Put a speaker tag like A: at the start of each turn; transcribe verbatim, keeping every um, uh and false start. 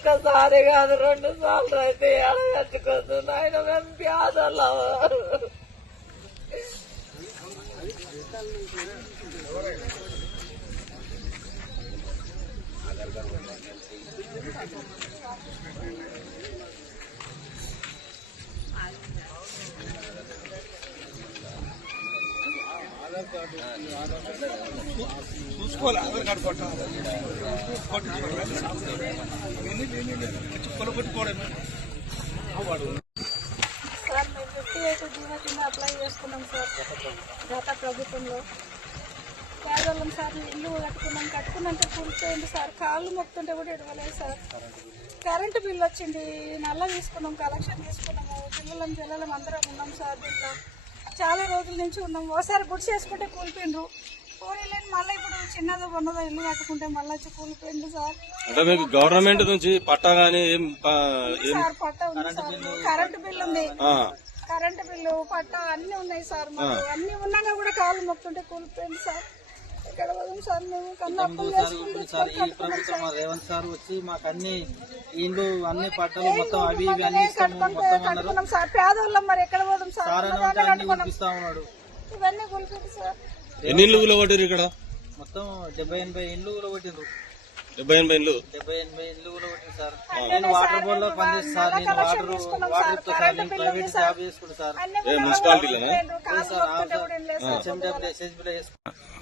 A: ఒక్కసారి కాదు రెండు సార్లు అయితే ఎడగట్టుకోద్దు నాయన మేము ప్యాదలు.
B: చూసుకోవాలి ఆధార్ కార్డు కొట్టాలి కొట్టుకోవడం.
C: సార్ మేము ఫిఫ్టీ ఎయిట్ జీవో కింద అప్లై చేసుకున్నాం సార్ గత ప్రభుత్వంలో. పేదవాళ్ళం సార్ ఇల్లు కట్టుకున్నాం, కట్టుకున్నంటే కూలిపోయింది సార్. కాళ్ళు మొక్కుతుంటే కూడా ఇడవలేదు సార్. కరెంటు బిల్లు వచ్చింది, నల్ల తీసుకున్నాం, కలెక్షన్ తీసుకున్నాము. పిల్లలం పిల్లలం అందరం ఉన్నాం సార్. దీంట్లో చాలా రోజుల నుంచి ఉన్నాం. ఒకసారి గుడి చేసుకుంటే కూలిపోయిండ్రు, కూలీలేని మళ్ళీ ఇప్పుడు చిన్నదో ఉన్నదో ఇల్లు కట్టుకుంటే మళ్ళీ వచ్చి కూలిపోయింది సార్.
D: అంటే మీకు గవర్నమెంట్ నుంచి పట్టా గానీ
C: సార్ పట్టా ఉంది సార్, కరెంటు బిల్లు ఉంది, కరెంటు బిల్లు పట్టా అన్ని ఉన్నాయి సార్. మాకు అన్ని ఉన్నాగా కూడా కాళ్ళు మొక్తుంటే కూలిపోయింది సార్. ఇక్కడ వదం సార్ మేము కన్నా
E: రేవంత్ సార్ వచ్చి మాకు అన్ని ఇండ్లు అన్ని పట్టాలు మొత్తం అవి ఇవి అన్ని
C: కట్టుకున్నాం సార్. పేదవాళ్ళం మరి ఎక్కడ పోదాం సార్,
E: ఇస్తా ఉన్నాడు.
C: ఇవన్నీ కూలిపోయింది సార్.
D: ఎన్ని ఇల్లు కూలగొట్టారు ఇక్కడ?
E: మొత్తం డెబ్బై ఎనభై ఇండ్లు కూలగొట్టిండ్రు.
D: డెబ్బై ఎనభై ఇల్లు
E: డెబ్బై ఎనభై ఇండ్లు కూలగొట్టింది సార్. నేను వాటర్ బోర్డ్ లో పనిచేస్తాను సార్. నేను వాటర్ వాటర్ ఇస్తా సార్. నేను ప్రైవేట్ జాబ్ చేసుకుంటా సార్.
D: మున్సిపాలిటీలోనే
E: సార్ ఎస్ఎస్బీలో చేసుకుంటా.